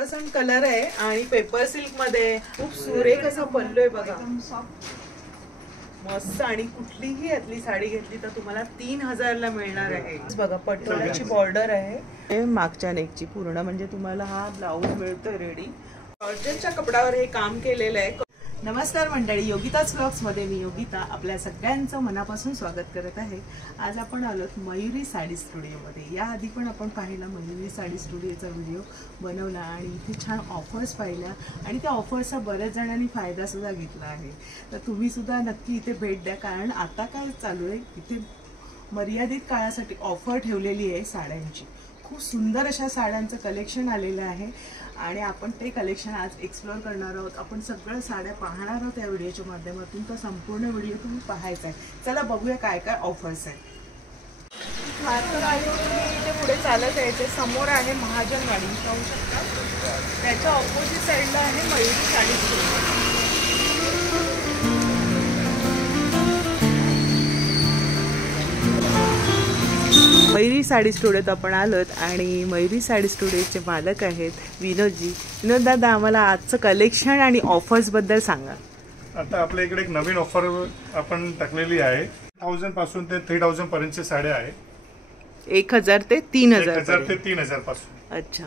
Colour आहे आणि paper silk मध्ये खूप सुरेख असा पल्लू आहे बघा, मस्त. आणि कुठलीही यातली साडी घेतली तर तुम्हाला 3000 ला मिळणार आहे बघा. पटोलाची बॉर्डर आहे मागच्या नेकची पूर्ण, म्हणजे तुम्हाला हा ब्लाऊज मिळतोय रेडी. जॉर्जेटच्या कपड्यावर हे काम केलेलं आहे. नमस्कार मंडळी, योगिताज व्लॉग्स मध्ये मी योगिता आपल्या सगळ्यांचं मनापासून स्वागत करत आहे. आज आपण आलोत मयुरी साडी स्टुडिओमध्ये. याआधी पण आपण पाहिला मयुरी साडी स्टुडिओचा व्हिडिओ बनवला आणि इथे छान ऑफर्स पाहिल्या आणि त्या ऑफर्सचा बऱ्याच जणांनी फायदा सुद्धा घेतला आहे. तर तुम्ही सुद्धा नक्की इथे भेट द्या, कारण आता काय चालू आहे इथे मर्यादित काळासाठी ऑफर ठेवलेली आहे साड्यांची. खूप सुंदर अशा साड्यांचं कलेक्शन आलेलं आहे आणि आपण ते कलेक्शन आज एक्सप्लोअर करणार आहोत. आपण सगळं साड्या पाहणार आहोत या व्हिडिओच्या माध्यमातून. तर संपूर्ण व्हिडिओ तुम्ही पाहायचा आहे. चला बघूया काय काय ऑफर्स आहेत. इथे पुढे चालत यायचे समोर आहे महाजनवाडी, पाहू शकता. त्याच्या ऑपोजिट साईडला आहे मयुरी साडी स्टुडिओ. मयुरी साडी स्टुडिओत आपण आलोत आणि मयुरी साडी स्टुडिओचे मालक आहेत विनोदजी. विनोद दादा, आम्हाला आजचं कलेक्शन आणि ऑफर्स बद्दल सांगा. आता आपल्या इकडे एक नवीन ऑफर आपण टाकलेली आहे. 1000 पासून ते 3000 पर्यंतच्या साड्या आहे. 1000 ते 3000. 1000 ते 3000 पासून. अच्छा.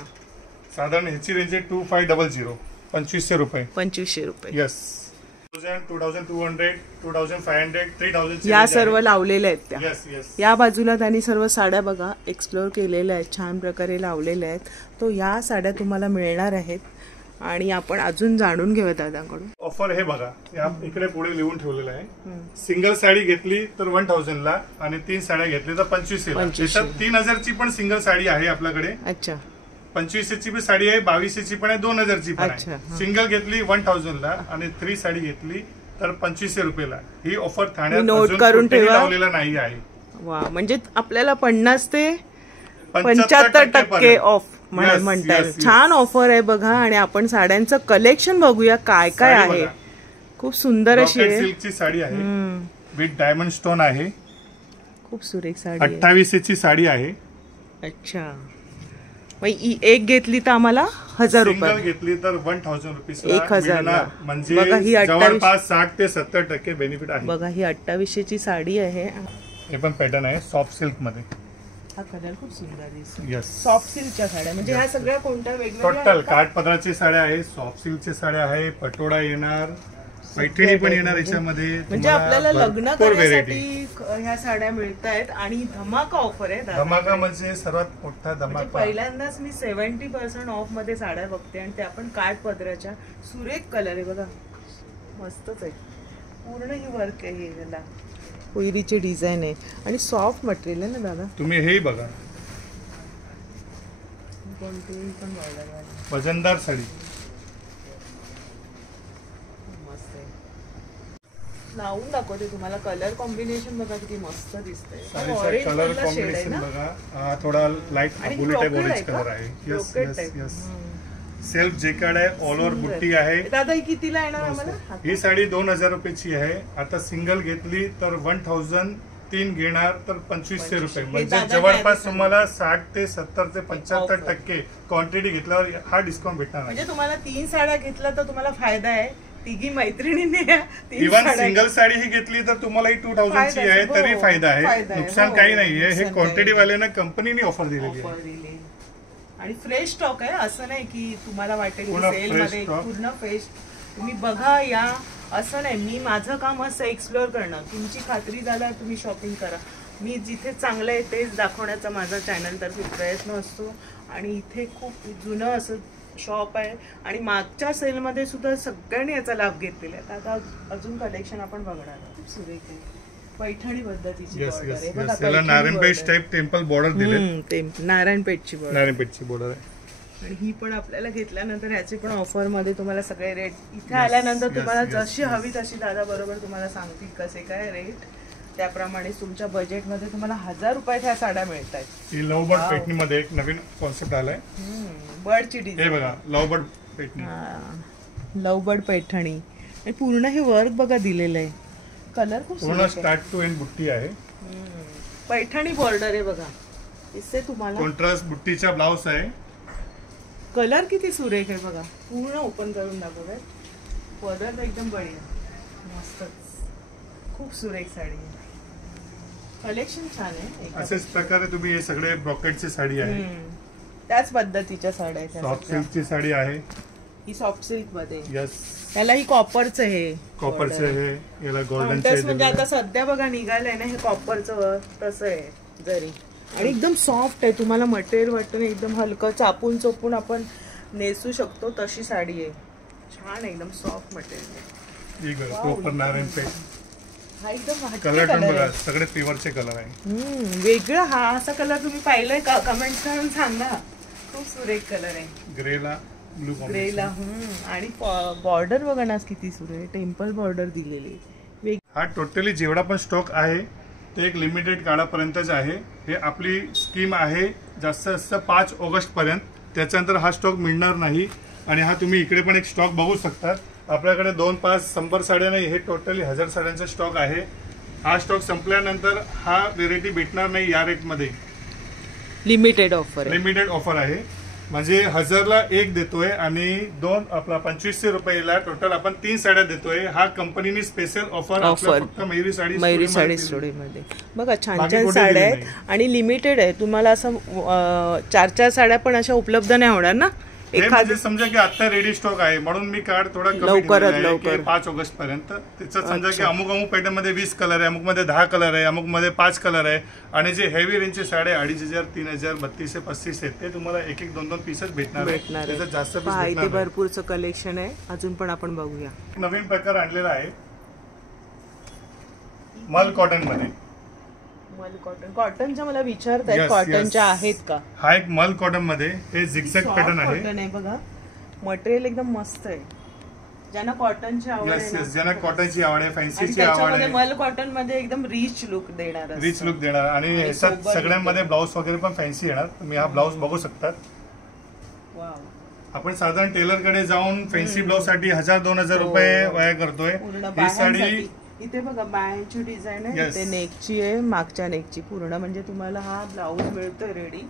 साधारण ह्याची रेंज आहे 2500, 2500 रुपये. 2500 रुपये. यस. 2200, 2500, 3000 या सर्व लावलेल्या आहेत त्या. Yes yes. या बाजूला त्यांनी सर्व साड्या बघा एक्सप्लोर केलेल्या आहेत, छान प्रकारे लावलेल्या आहेत. तो या साड्या तुम्हाला मिळणार आहेत आणि आपण अजून जाणून घेऊया दादांकडून. ऑफर हे बघा, इकडे पुढे लिहून ठेवलेलं आहे. सिंगल साडी घेतली तर 1000 ला आणि 3 साड्या घेतली तर 2500 ला. त्याच्यात 3000 ची पण सिंगल साडी आहे आपल्याकडे. अच्छा. 2500 ची पण साडी आहे, 2200 पण आहे, 2000 ची पण आहे. सिंगल घेतली 1000 ला आणि 3 साडी घेतली तर 2500 रुपयाला. ही ऑफर ठाण्यात नोट करून लावलेला नाही आहे. वा, म्हणजे आपल्याला 50 ते 75% ऑफ म्हणता येईल. छान ऑफर आहे बघा. आणि आपण साड्यांचं कलेक्शन बघूया काय काय आहे. खूप सुंदर अशी सिल्कची साडी आहे विथ डायमंड स्टोन आहे. खूप सुरेख साडी. 2800 ची साडी आहे. अच्छा. एक घेतली तर आम्हाला 1000 रुपये, घेतली तर 1000 रुपीज. 1000. म्हणजे जवळपास 60 ते 70% बेनिफिट आहे. बघा ही 2800 ची साडी आहे. हे पण पॅटर्न आहे सॉफ्ट सिल्क मध्ये. हा कलर खूप सुंदर दिसतो. यस. सॉफ्ट सिल्कच्या साड्या म्हणजे ह्या सगळ्या कोणत्या वेगवेगळ्या टोटल काठपदराची साड्या आहे, सॉफ्ट सिल्कच्या साड्या आहे, पटोळा येणार, पैठणी पण येणार याच्यामध्ये. म्हणजे आपल्याला लग्न करण्यासाठी ह्या साड्या मिळत आहेत आणि धमाका ऑफर आहे. धमाका म्हणजे सर्वात मोठा धमाका. पहिल्यांदाच मी 70% ऑफ मध्ये साड्या बघते आणि त्या पण काठपदराच्या. सुरेख कलर आहे बघा, मस्तच आहे. पूर्ण ही वर्क आहे, याला कोयरीची डिझाईन आहे आणि सॉफ्ट मटेरियल आहे ना दादा. तुम्ही हे बघा, कोणतीही पण वजनदार साडी लावून दाखवते तुम्हाला. कलर कॉम्बिनेशन बघा किती मस्त दिसतंय. कलर कॉम्बिनेशन बघा. हा थोडा light bullet type orange colour आहे. Yes yes yes. Self jacquard आहे, ऑल ओव्हर बुट्टी आहे. दादा ही कितीला येणार आम्हाला? ही साडी 2000 रुपयाची आहे. आता सिंगल घेतली तर 1000, 3 घेणार तर 2500 रुपये. म्हणजे जवळपास तुम्हाला 60 ते 70 ते 75% क्वांटिटी घेतल्यावर हा डिस्काउंट भेटणार. म्हणजे तुम्हाला 3 साड्या घेतल्या तर तुम्हाला फायदा आहे. तिघी मैत्रिणींनी इव्हन सिंगल साडी ही घेतली तर तुम्हाला 2000 ची आहे तरी फायदा आहे. नुकसान काही नाहीये. हे क्वांटिटी वाल्यानं कंपनीने ऑफर दिलेली आहे आणि फ्रेश स्टॉक आहे. असं नाही की तुम्हाला वाटेल सेल मध्ये पूर्ण फ्रेश. तुम्ही बघा या, असं नाही. मी माझं काम असं एक्सप्लोअर करणं. तुमची खात्री झाल्यावर तुम्ही शॉपिंग करा. मी जिथे चांगलं आहे तेच दाखवण्याचा माझा चॅनल तर्फे प्रयत्न असतो. आणि इथे खूप जुनं असं शॉप आहे आणि मागच्या सेलमध्ये सुद्धा सगळ्यांनी याचा लाभ घेतलेला आहे. आता अजून कलेक्शन आपण बघणार. खूप सुरेख आहे. पैठणी पद्धतीची बॉर्डर आहे बघा. नारायणपेठ टाइप टेम्पल बॉर्डर दिले. नारायणपेठची बॉर्डर. नारायणपेठची बॉर्डर आहे. आणि ही पण आपल्याला घेतल्यानंतर ह्याची पण ऑफर मध्ये तुम्हाला सगळे रेट इथे आल्यानंतर तुम्हाला जशी हवी तशी दादा बरोबर तुम्हाला सांगतील कसे काय रेट. त्याप्रमाणे तुमच्या बजेटमध्ये तुम्हाला 1000 रुपयात ह्या साड्या मिळत आहेत. ही लवबर्ड पैठणीमध्ये एक नवीन कॉन्सेप्ट आलाय. बर्डची डिझाईन हे बघा, लवबर्ड पैठणी. लवबर्ड पैठणी आणि पूर्ण हे वर्क बघा दिलेलं आहे. कलर खूप पूर्ण स्टार्ट टू एंड बुट्टी आहे. पैठणी बॉर्डर आहे बघा. इससे तुम्हाला कॉन्ट्रास्ट बुट्टीचा ब्लाउज आहे. कलर किती सुरेख आहे बघा, पूर्ण ओपन करून दाखवूया. पदर एकदम बढिया, मस्तच, खूप सुरेख साडी आहे. कलेक्शन छान आहे. अशाच प्रकारे तुम्ही हे सगळे ब्रॉकेटची साडी आहे. त्याच पद्धतीच्या साड्या आहेत. सॉफ्ट सिल्कची साडी आहे ही सॉफ्ट सिल्क मध्ये. यस, याला ही कॉपरचं आहे, कॉपरचं आहे, याला गोल्डन म्हणजे आता सध्या बघा निघालंय ना हे कॉपरचं, तसं आहे जरी. आणि एकदम सॉफ्ट आहे, तुम्हाला मटेरियल वाटतं ना एकदम हलकं, चापून चोपून आपण नेसू शकतो तशी साडी आहे. छान एकदम सॉफ्ट मटेरियल आहे. प्रॉपर नारायण पेठ. हा एकदम कलर पण बघा, सगळे प्युअरचे कलर आहे. वेगळं. हा असा कलर तुम्ही पाहिलाय का? कमेंट करून सांगा. खूप सुरेख कलर आहे. ग्रेला ब्लू ग्रेला. आणि बॉर्डर बघा ना किती सुरेख, टेम्पल बॉर्डर दिलेली. हा टोटली जेवढा पण स्टॉक आहे ते एक लिमिटेड काळापर्यंतच आहे. हे आपली स्कीम आहे जास्त जास्त 5 ऑगस्ट पर्यंत. त्याच्यानंतर हा स्टॉक मिळणार नाही. आणि हा तुम्ही इकडे पण एक स्टॉक बघू शकता. आपल्याकडे 2-5 साड्या नाही, हे टोटली 1000 साड्यांचा स्टॉक आहे. हा स्टॉक संपल्यानंतर हा व्हेरायटी भेटणार नाही या रेट मध्ये. लिमिटेड ऑफर, लिमिटेड ऑफर आहे. म्हणजे 1000ला 1 देतोय आणि 2 आपला 2500 रुपयाला टोटल आपण 3 साड्या देतोय. हा कंपनीने स्पेशल ऑफर फक्त मयुरी साडी स्टोरीमध्ये बघा. छान छान साड्या आहेत आणि लिमिटेड आहे. तुम्हाला असं 4-4 साड्या पण अशा उपलब्ध नाही होणार ना. म्हणजे समजा की आता रेडी स्टॉक आहे म्हणून मी कार्ड थोडा लवकर 5 ऑगस्ट पर्यंत. त्याचं समजा की अमुक पॅटर्न मध्ये 20 कलर आहे, अमुक मध्ये 10 कलर आहे, अमुक मध्ये 5 कलर आहे. आणि जे हेवी रेंजचे साड्या 2500, 3000, 3200, 3500 आहेत ते तुम्हाला 1-1, 2-2 पीसच भेटणार. त्याचं जास्त इथे भरपूरचं कलेक्शन आहे. अजून पण आपण बघूया. नवीन प्रकार आणलेला आहे मल कॉटन मध्ये. मल कॉटन, कॉटनच्या मला विचारताय कॉटनच्या आहेत का? हा एक मल कॉटन मध्ये हे झिगझॅग पॅटर्न आहे. कॉटन आहे बघा, मटेरियल एकदम मस्त आहे. ज्यांना कॉटनची आवड आहे, ज्यांना कॉटनची आवड आहे, फॅन्सीची आवड आहे, मल कॉटन मध्ये एकदम रिच लुक देणार. आणि ह्याच्यात सगळ्यांमध्ये ब्लाऊज वगैरे पण फॅन्सी येणार. तुम्ही हा ब्लाऊज बघू शकता. आपण साधारण टेलर कडे जाऊन फॅन्सी ब्लाऊज साठी 1000-2000 रुपये वाया करतोय. ही साडी इथे बघा बायांची डिझाईन आहे. इथे नेकची आहे, मागच्या नेकची पूर्ण. म्हणजे तुम्हाला हा ब्लाऊज मिळतोय रेडी.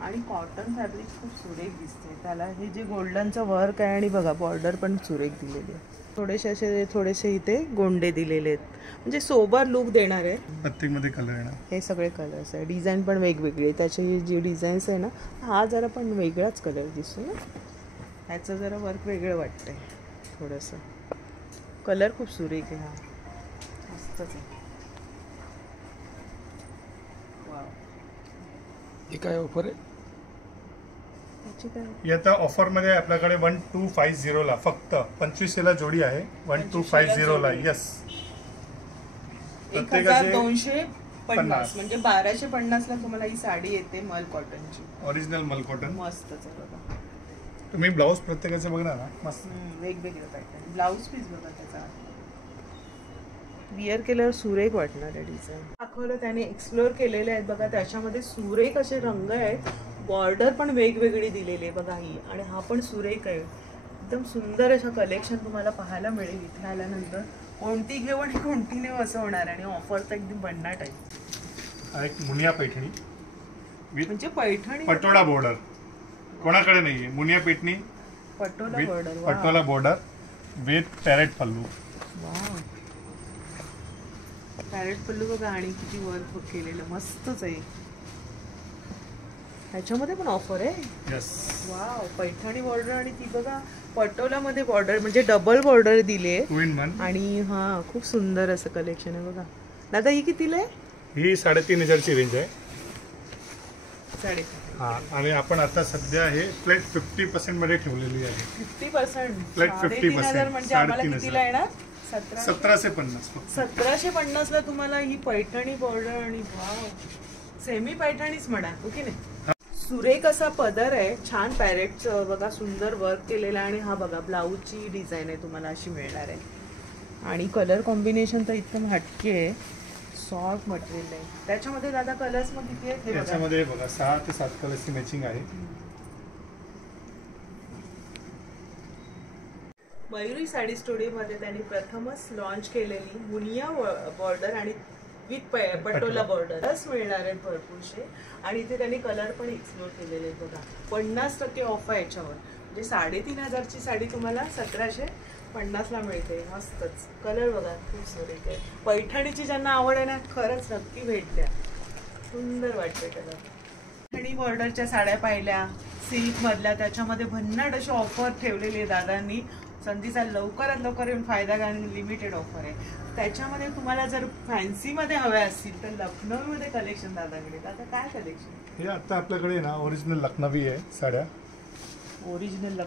आणि कॉटन फॅब्रिक खूप सुरेख दिसते. त्याला हे जे गोल्डनचं वर्क आहे आणि बघा बॉर्डर पण सुरेख दिलेली आहे. थोडेसे इथे गोंडे दिलेले आहेत, म्हणजे सोबर लुक देणार आहे. प्रत्येकमध्ये कलर येणार. हे सगळे कलर्स आहे. डिझाईन पण वेगवेगळे. त्याचे जे डिझाईन्स आहे ना, हा जरा पण वेगळाच कलर दिसतो ना. ह्याचं जरा वर्क वेगळं वाटतंय थोडंसं. कलर खूप सुरेख आहे. हा मस्तच आहे. काय ऑफर आहे? आता ऑफर मध्ये आपल्याकडे 1250 ला फक्त 2500 ला जोडी आहे. 1250 ला. यस, 1250 म्हणजे 1250 ला तुम्हाला ही साडी येते मल कॉटनची. ओरिजिनल मल कॉटन मस्तच आहे बघा. तुम्ही ब्लाऊज प्रत्येकाचे बघणार ना, मस्त वेगवेगळे पॅटर्न. ब्लाऊज पीस बघा त्याचा, विअर केल्यावर सुरेख वाटणार आहे. डिझाईन दाखवलं त्याने, एक्सप्लोर केलेले आहेत बघा. त्याच्यामध्ये सुरेख असे रंग आहेत. बॉर्डर पण वेगवेगळी दिलेली आहे बघा ही. आणि हा पण सुरेख आहे. एकदम सुंदर असं कलेक्शन तुम्हाला पाहायला मिळेल इथे आल्यानंतर. कोणती घेऊ आणि कोणती नेऊ असं होणार. आणि ऑफर तर एकदम भन्नाट आहे. एक मुनिया पैठणी, म्हणजे पैठणी पटोळा बॉर्डर कोणाकडे नाहीये. Muniya Paithani patola border with parrot pallu. Parrot pallu बघा. आणि किती वर्क केलेलं मस्तच आहे. ह्याच्यामध्ये पण ऑफर आहे. Yes, wow. पैठणी बॉर्डर आणि ती बघा पटोला मध्ये बॉर्डर, म्हणजे डबल बॉर्डर दिली आहे. आणि हा खूप सुंदर असं कलेक्शन आहे बघा. दादा ही कितीला आहे? ही 3500 ची रेंज आहे. 3.5. हा, आणि आपण आता सध्या हे फ्लॅट 50% मध्ये ठेवलेली आहे. 50% फ्लॅट 50% म्हणजे आम्हाला कितीला येणार? 1750. 1750 ला तुम्हाला ही पैठणी बॉर्डर. आणि वाव, सेमी पैठणीच म्हणा, हो की नाही. सुरेख असा पदर आहे. छान पॅरेटचं बघा, सुंदर वर्क केलेलं आहे. आणि हा बघा ब्लाऊजची डिझाईन आहे तुम्हाला अशी मिळणार आहे. आणि कलर कॉम्बिनेशन तर इतकं हटके आहे. सॉफ्ट मटेरियल आहे. त्याच्यामध्ये दादा कलर्स मग किती आहेत? त्याच्यामध्ये बघा 6 ते 7 कलर्सची मॅचिंग आहे. मयुरी साडी स्टुडिओ मध्ये त्यांनी प्रथमच लॉन्च केलेली मुनिया बॉर्डर आणि विथ पटोला बॉर्डरच मिळणार आहेत भरपूरशे. आणि इथे त्यांनी कलर पण एक्सप्लोर केलेले आहेत बघा. 50% ऑफ आहे याच्यावर. म्हणजे 3500ची साडी तुम्हाला 1750ला मिळते. मस्तच. कलर बघा खूप सुरेख आहे. पैठणीची ज्यांना आवड आहे ना खरंच नक्की भेट द्या. सुंदर वाटते कलर. पैठणी बॉर्डरच्या साड्या पाहिल्या सिल्क मधल्या, त्याच्यामध्ये भन्नाट अशी ऑफर ठेवलेली आहे दादांनी. संधीचा लवकरात लवकर येऊन फायदा घ्या. लिमिटेड ऑफर आहे. त्याच्यामध्ये तुम्हाला जर फॅन्सी मध्ये हव्या असतील तर लखनऊ मध्ये कलेक्शन दादाकडे. आता काय कलेक्शन? हे आता आपल्याकडे ना ओरिजिनल लखनवी आहे साड्या. ओरिजिनल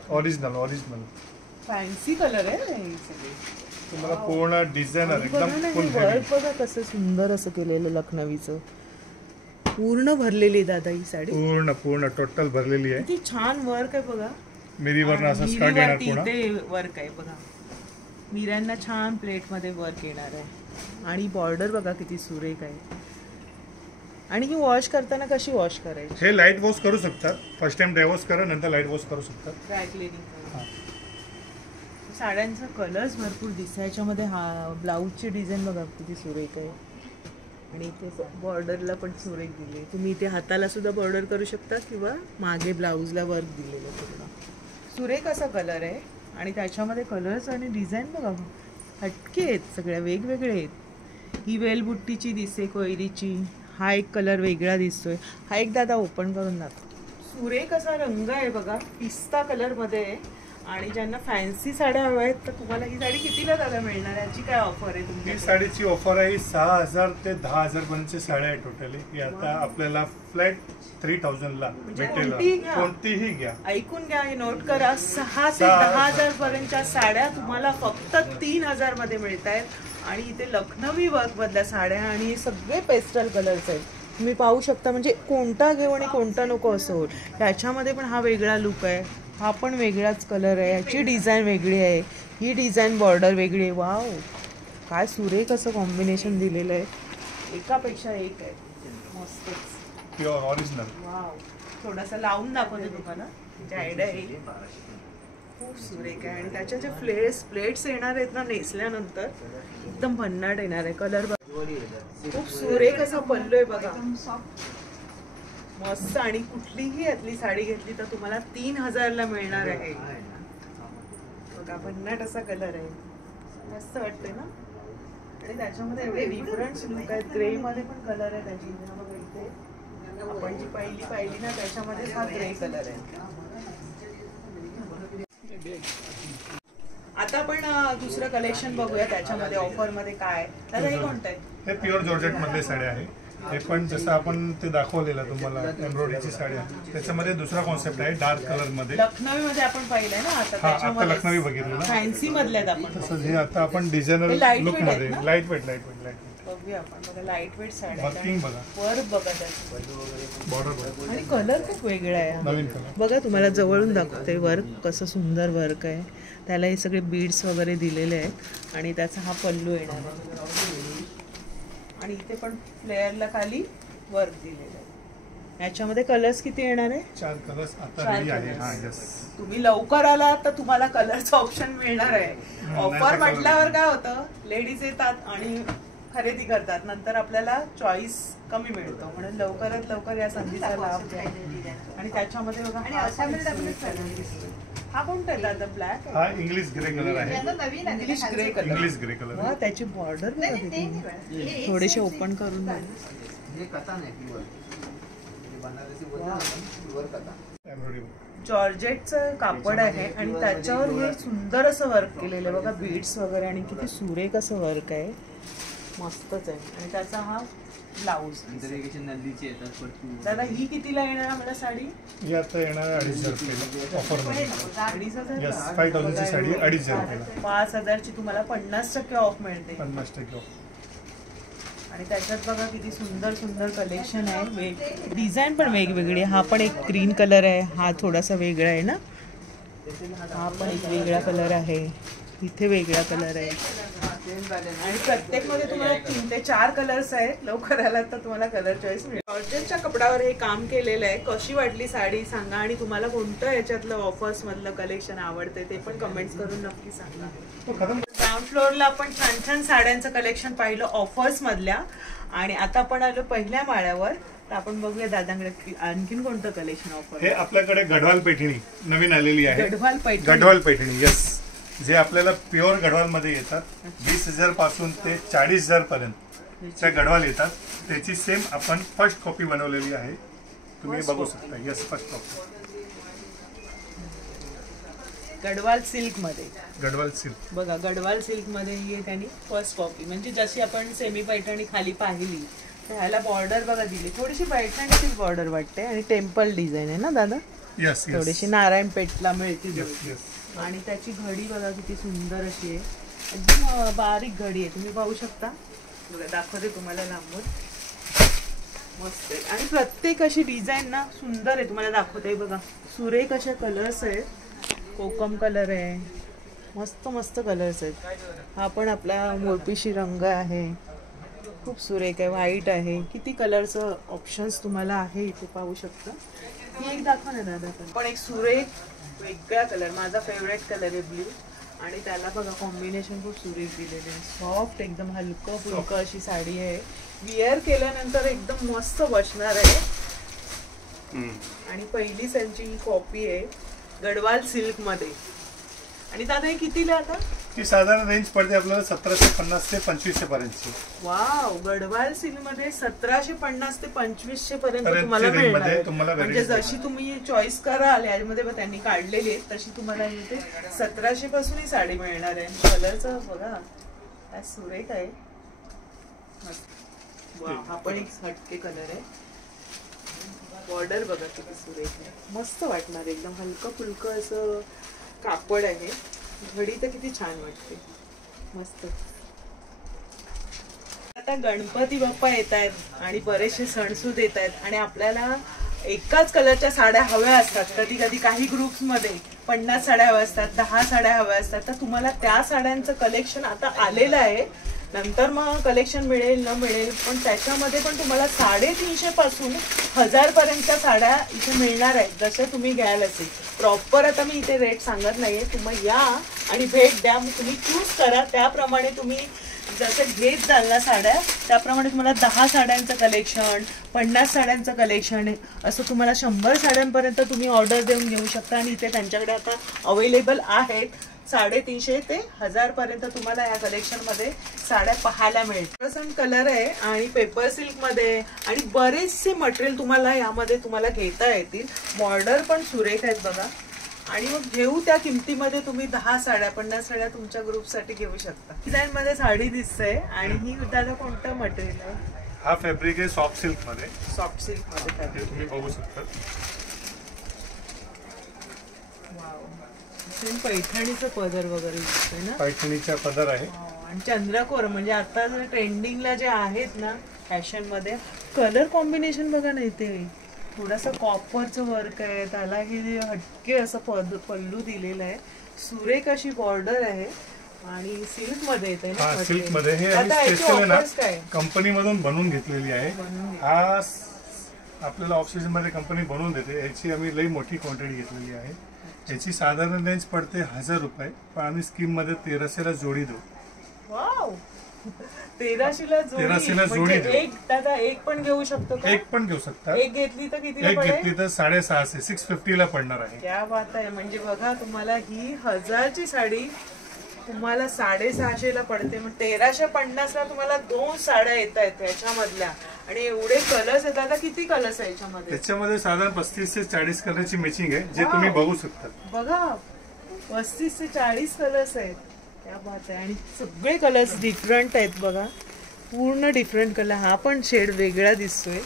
फॅन्सी कलर आहे हे सगळे. तुम्हाला पूर्ण डिझायनर एकदम फुल वर्क बघा कसं सुंदर असं केलेलं लखनवीचं. पूर्ण भरलेली आहे दादा ही साडी. पूर्ण टोटल भरलेली आहे. किती छान वर्क आहे बघा. मिरीवरनं असं स्कर्ट येणार पूर्ण. ते वर्क आहे बघा. मिऱ्यांना छान प्लेट मध्ये वर्क येणार आहे. आणि बॉर्डर बघा किती सुरेख आहे. आणि ही वॉश करताना कशी वॉश करायची? हे लाईट वॉश करू शकतात. फर्स्ट टाइम ड्राय वॉश करा, नंतर लाईट वॉश करू शकतात. Dry cleaning. साड्यांचा कलर्स भरपूर दिसायच्यामध्ये. हा ब्लाऊजची डिझाईन बघा किती सुरेख आहे. आणि इथे बॉर्डरला पण सुरेख दिले. तुम्ही इथे हाताला सुद्धा बॉर्डर करू शकता किंवा मागे ब्लाऊजला वर्क दिलेलं पूर्ण. सुरेख असा कलर आहे. आणि त्याच्यामध्ये कलर्स आणि डिझाईन बघा हटके आहेत. सगळ्या वेगवेगळे आहेत. ही वेलबुट्टीची दिसते कोयरीची. हा एक कलर वेगळा दिसतोय. हा एक दादा ओपन करून दाखव. सुरेख असा रंग आहे बघा. पिस्ता कलर मध्ये आहे. आणि ज्यांना फॅन्सी साड्या हव्या आहेत तर तुम्हाला ही साडी कितीला दादा मिळणार? याची काय ऑफर आहे तुमची? ही साडीची ऑफर आहे 6000 ते 10000 पर्यंतची साड्या आहे टोटली. ही आता आपल्याला फ्लॅट 3000 ला भेटेल. कोणतीही घ्या. ऐकून घ्या, हे नोट करा. 6 ते 10,000 पर्यंतच्या साड्या तुम्हाला फक्त 3000 मध्ये मिळत आहेत. आणि इथे लखनवी वर्क मधल्या साड्या आणि हे सगळे पेस्टल कलर्स आहेत. तुम्ही पाहू शकता. म्हणजे कोणता घेऊ आणि कोणता नको असं होईल. त्याच्यामध्ये पण हा वेगळा लुक आहे. हा पण वेगळाच कलर आहे. याची डिझाईन वेगळी आहे. ही डिझाईन बॉर्डर वेगळी आहे. वाव काय सुरेख असं कॉम्बिनेशन दिलेलं आहे. एकापेक्षा एक आहे. मस्तच. Pure original. वाव थोडासा लावून दाखवते तुम्हाला म्हणजे आयडिया येईल. खूप सुरेख आहे. आणि त्याच्या जे प्लेट्स येणार आहेत ना नेसल्यानंतर एकदम भन्नाट येणार आहे. कलर खूप सुरेख असा पल्लू आहे बघा. मस्त. आणि कुठलीही यातली साडी घेतली तर तुम्हाला 3000ला मिळणार आहे. बघा भन्नाट असा कलर आहे. मस्त वाटतंय ना. आणि त्याच्यामध्ये एवढे डिफरंट लुक आहेत. ग्रे मध्ये पण कलर आहे त्याची. आपण जी पाहिली ना त्याच्यामध्ये हा ग्रे कलर आहे. आता आपण दुसरं कलेक्शन बघूया त्याच्यामध्ये ऑफर मध्ये काय. दादा हे कोणतं आहे? हे प्युअर जॉर्जेट मधले साड्या आहे. हे पण जसं आपण ते दाखवलेलं तुम्हाला एम्ब्रॉयडरीची साडी आहे. त्याच्यामध्ये दुसरा कॉन्सेप्ट आहे डार्क कलर मध्ये. लखनवी मध्ये आपण पाहिलंय ना. आता लखनवी बघितलेलं. फॅन्सी मधल्यात आपण. तसंच हे आता आपण डिझायनर लुक मध्ये लाईट वेट बघूया आपण. बघा लाईट वेट साड्या. वर्किंग बघा. वर्क बघा त्याचं. बॉर्डर बघा. आणि कलर खूप वेगळा आहे. नवीन कलर बघा तुम्हाला जवळून दाखवते. वर्क कसं सुंदर वर्क आहे. त्याला हे सगळे बीड्स वगैरे दिलेले आहेत. आणि त्याचा हा पल्लू येणार आहे. आणि इथे पण फ्लेअरला खाली वर्क दिलेलं आहे. याच्यामध्ये कलर्स किती येणार आहे? 4 कलर्स आता रेडी आहे. हा यस. तुम्ही लवकर आलात तर तुम्हाला कलरचं ऑप्शन मिळणार आहे. ऑफर म्हटल्यावर काय होतं लेडीज येतात आणि खरेदी करतात. नंतर आपल्याला चॉईस कमी मिळतो. म्हणून लवकरात लवकर या संधीचा लाभ घ्या. आणि त्याच्यामध्ये बघा हा कोणता आहे दादा? ब्लॅक. हा इंग्लिश ग्रे कलर आहे. English grey colour. English grey colour. हा त्याची बॉर्डर थोडेसे ओपन करून जॉर्जेटचं कापड आहे. आणि त्याच्यावर हे सुंदर असं वर्क केलेलं आहे बघा. बीड्स वगैरे. आणि किती सुरेख असं वर्क आहे. मस्तच आहे. आणि त्याचा हा ब्लाऊज. दादा ही कितीला येणार मला साडी? ही आता येणार 2500 ऑफर मध्ये. 2500. 5000 ची साडी 2500. 5000ची तुम्हाला 50% ऑफ मिळते. 50% ऑफ. आणि त्याच्यात बघा किती सुंदर सुंदर कलेक्शन आहे. डिझाईन पण वेगवेगळी. हा पण एक ग्रीन कलर आहे. हा थोडासा वेगळा आहे ना. हा पण एक वेगळा कलर आहे. इथे वेगळा कलर आहे. आणि प्रत्येक मध्ये तुम्हाला 3 ते 4 कलर्स आहेत. लवकर आलात तर तुम्हाला कलर चॉईस मिळेल. जॉर्जेटच्या कपड्यावर हे काम केलेलं आहे. कशी वाटली साडी सांगा. आणि तुम्हाला कोणतं याच्यातलं ऑफर्स मधलं कलेक्शन आवडते ते पण कमेंट्स करून नक्की सांगा. ग्राउंड फ्लोअरला आपण छान छान साड्यांचं कलेक्शन पाहिलं ऑफर्स मधल्या, आणि आता आपण आलो पहिल्या माळ्यावर. तर आपण बघूया दादांकडे आणखीन कोणतं कलेक्शन ऑफर. हे आपल्याकडे गढवाल पैठणी नवीन आलेली आहे. गढवाल पैठणी यस, जे आपल्याला प्युअर गढवाल मध्ये येतात. 20,000 पासून ते 40,000 पर्यंत गढवाल येतात. त्याची सेम आपण फर्स्ट कॉपी बनवलेली आहे, तुम्ही बघू शकता. Yes, first copy Garhwal silk मध्ये. गढवाल सिल्क बघा, गढवाल सिल्क मध्ये ही त्यांनी फर्स्ट कॉपी, म्हणजे जशी आपण सेमी पैठणी खाली पाहिली तर ह्याला बॉर्डर बघा दिली, थोडीशी पैठणीची बॉर्डर वाटते आणि टेम्पल डिझाईन आहे ना दादा. यस, थोडीशी नारायणपेठला मिळते. आणि त्याची घडी बघा किती सुंदर अशी आहे, एकदम बारीक घडी आहे, तुम्ही पाहू शकता. बघा दाखवते तुम्हाला लांबून, मस्त आहे. आणि प्रत्येक अशी डिझाईन ना सुंदर आहे, तुम्हाला दाखवते. बघा सुरेख असे कलर्स आहेत, कोकम कलर आहे, मस्त मस्त कलर्स आहेत. हा पण आपला मोरपिशी रंग आहे, खूप सुरेख आहे, व्हाईट आहे. किती कलरचं ऑप्शन्स तुम्हाला आहे इथे पाहू शकता. ही एक दाखवा ना दादा. पण एक सुरेख वेगळा कलर, माझा फेवरेट कलर आहे ब्ल्यू, आणि त्याला बघा कॉम्बिनेशन खूप सुरेख दिलेले आहे. सॉफ्ट एकदम हलकं फुलकं अशी साडी आहे, विअर केल्यानंतर एकदम मस्त बसणार आहे. आणि पहिली त्यांची कॉपी आहे गढवाल सिल्क मध्ये. आणि दादा हे कितीला आता? ती साधारण रेंज पडते आपल्याला 1750 ते 2500 पर्यंतची. वाव, गढवाल सिल्क मध्ये 1750 ते 2500 पर्यंत तुम्हाला मिळणार. म्हणजे जशी तुम्ही चॉईस कराल यामध्ये त्यांनी काढलेली आहे तशी तुम्हाला इथे 1700 पासून ही साडी मिळणार आहे. कलरचं बघा काय सुरेख आहे. हा पण एक हटके कलर आहे. बॉर्डर बघा किती सुरेख आहे, मस्त वाटणार, एकदम हलकं फुलकं असं कापड आहे. घडी तर किती छान वाटते, मस्त. आता गणपती बाप्पा येत आहेत आणि बरेचसे सणसूद येत आहेत, आणि आपल्याला एकाच कलरच्या साड्या हव्या असतात. कधी कधी काही ग्रुप्स मध्ये 50 साड्या हव्या असतात, 10 साड्या हव्या असतात. तर तुम्हाला त्या साड्यांचं कलेक्शन आता आलेलं आहे. नंतर मग कलेक्शन मिळेल न मिळेल, पण त्याच्यामध्ये पण तुम्हाला 350 पासून 1000 पर्यंतच्या साड्या इथे मिळणार आहेत, जसे तुम्ही घ्याल असेल. प्रॉपर आता मी इथे रेट सांगत नाहीये, तुम्ही या आणि भेट द्या, मग तुम्ही चूज करा. त्याप्रमाणे तुम्ही जसं घेत जाल ना साड्या, त्याप्रमाणे तुम्हाला 10 साड्यांचं कलेक्शन, 50 साड्यांचं कलेक्शन, असं तुम्हाला 100 साड्यांपर्यंत तुम्ही ऑर्डर देऊन घेऊ शकता. आणि इथे त्यांच्याकडे आता अवेलेबल आहेत 350 ते 1000 पर्यंत तुम्हाला या कलेक्शन मध्ये साड्या पाहायला मिळतील. कलर आहे आणि पेपर सिल्क मध्ये, आणि बरेचसे मटेरियल तुम्हाला यामध्ये तुम्हाला घेता येतील. बॉर्डर पण सुरेख आहेत बघा. आणि मग घेऊ त्या किमतीमध्ये तुम्ही 10 साड्या 50 साड्या तुमच्या ग्रुपसाठी घेऊ शकता. डिझाईन मध्ये साडी दिसते. आणि ही दादा कोणतं मटेरियल आहे? हा फॅब्रिक आहे सॉफ्ट सिल्क मध्ये. सॉफ्ट सिल्क मध्ये फॅब्रिक तुम्ही बघू शकता. पैठणीचं पदर वगैरे दिसतोय ना, पैठणीचा पदर आहे. आणि चंद्रकोर, म्हणजे आता ट्रेंडिंगला जे आहेत ना फॅशन मध्ये, कलर कॉम्बिनेशन बघा ना. इथे थोडासा कॉपरचं वर्क आहे, त्याला हे हटके असं पल्लू दिलेलं आहे. सुरेख अशी बॉर्डर आहे आणि सिल्क मध्ये येते ना. सिल्क मध्ये हे स्पेशल ना कंपनी मधून बनवून घेतलेली आहे. हा आपल्याला ऑफ सीजन मध्ये कंपनी बनवून देते. याची आम्ही लई मोठी क्वांटिटी घेतलेली आहे. याची साधारण रेंज पडते 1000 रुपये, पण आम्ही स्कीम मध्ये 1300ला जोडी देऊ. वाव, 1300ला जोडी. एक दादा एक पण घेऊ शकतो का? एक पण घेऊ शकता. एक घेतली तर किती? एक घेतली तर 650 650ला पडणार आहे. क्या बात आहे. म्हणजे बघा, तुम्हाला ही 1000ची साडी तुम्हाला 650ला पडते. मग 1350ला तुम्हाला 2 साड्या येत आहेत त्याच्यामधल्या. आणि एवढे कलर्स येतात. आता किती कलर्स आहे याच्यामध्ये? त्याच्यामध्ये साधारण 35 ते 40 कलरची मॅचिंग आहे, जे तुम्ही बघू शकता. बघा 35 ते 40 कलर्स आहेत. क्या बात आहे. आणि सगळे कलर्स डिफरंट आहेत बघा, पूर्ण डिफरंट कलर. हा पण शेड वेगळा दिसतोय,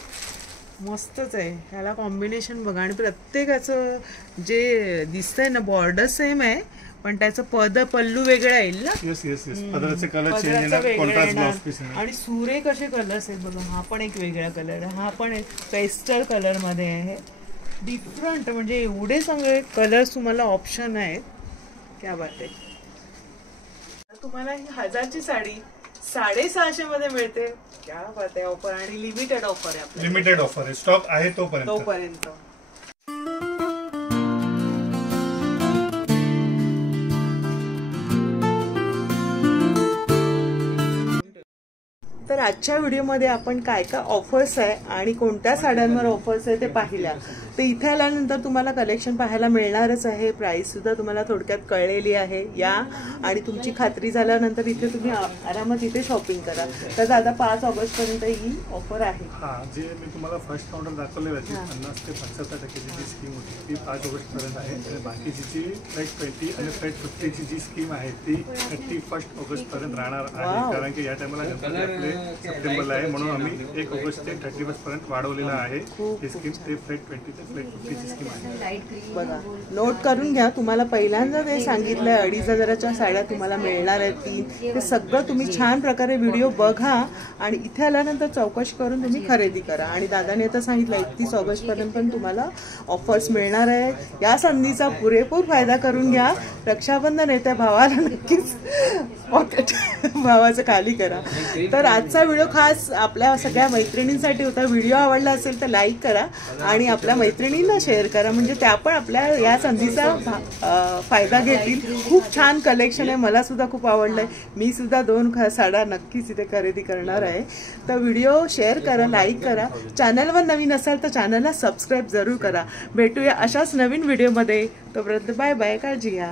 मस्तच आहे. ह्याला कॉम्बिनेशन बघा. आणि प्रत्येकाचं जे दिसतंय ना बॉर्डर सेम आहे, पण त्याचं पल्लू वेगळं येईल ना. यस यस यस, पदराचे कलर चेंज येणार, कॉन्ट्रास्ट ब्लाउज पीस येणार. आणि सुरेख असे कलर्स आहेत बघा. हा पण एक वेगळा कलर आहे, हा पण पेस्टल कलर मध्ये आहे. डिफरंट, म्हणजे एवढे सगळे कलर्स तुम्हाला ऑप्शन आहेत. क्या बात आहे. तुम्हाला ही 1000ची साडी 650 मध्ये मिळते. क्या बात आहे. ऑफर, आणि लिमिटेड ऑफर आहे. लिमिटेड ऑफर आहे, स्टॉक आहे तोपर्यंत. तर आजच्या व्हिडिओमध्ये आपण काय काय ऑफर्स आहे आणि कोणत्या साड्यांवर ऑफर्स आहे ते पाहिल्या. तर इथे आल्यानंतर तुम्हाला कलेक्शन पाहायला मिळणारच आहे. प्राइस सुद्धा तुम्हाला थोडक्यात कळलेली आहे. या आणि तुमची खात्री झाल्यानंतर इथे तुम्ही आरामात इथे शॉपिंग करा. तर दादा 5 ऑगस्ट पर्यंत ही ऑफर आहे. जे मी तुम्हाला फर्स्ट काउंटर दाखवले होती 50 ते 75% जी स्कीम होती ती 5 ऑगस्ट पर्यंत आहे आणि बाकीची जी फ्लॅट 20 आणि फ्लॅट 50 ची जी स्कीम आहे ती 31 ऑगस्ट पर्यंत राहणार आहे. कारण की या टाइमला सप्टेंबरला आहे म्हणून आम्ही 1 ऑगस्ट ते 31 पर्यंत वाढवलेला आहे. ही स्कीम ते फ्लॅट 20 ते फ्लॅट 50 ची स्कीम आहे. बघा नोट करून घ्या. तुम्हाला पहिल्यांदा ते सांगितलंय 2,500च्या साड्या तुम्हाला मिळणार आहेत 3. ते सगळं तुम्ही छान प्रकारे व्हिडिओ बघा आणि इथे आल्यानंतर चौकशी करून तुम्ही खरेदी करा. आणि दादाने आता सांगितलं 31 ऑगस्ट पर्यंत पण तुम्हाला ऑफर्स मिळणार आहे. या संधीचा पुरेपूर फायदा करून घ्या. रक्षाबंधन आहे त्या भावाला नक्कीच पॉकेट भावाचं खाली करा. तर आजचा व्हिडिओ खास आपल्या सगळ्या मैत्रिणींसाठी होता. व्हिडिओ आवडला असेल तर लाईक करा आणि आपल्या मैत्रिणींना शेअर करा म्हणजे त्या पण आपल्या या संधीचा फायदा घेतील. खूप छान कलेक्शन आहे. मला सुद्धा खूप आवडलंय. मी सुद्धा 2 साड्या नक्कीच इथे खरेदी करणार आहे. तर व्हिडिओ शेअर करा, लाईक करा. चॅनलवर नवीन असाल तर चॅनलला सबस्क्राईब जरूर करा. भेटूया अशाच नवीन व्हिडिओमध्ये. तोपर्यंत बाय बाय. काळजी घ्या.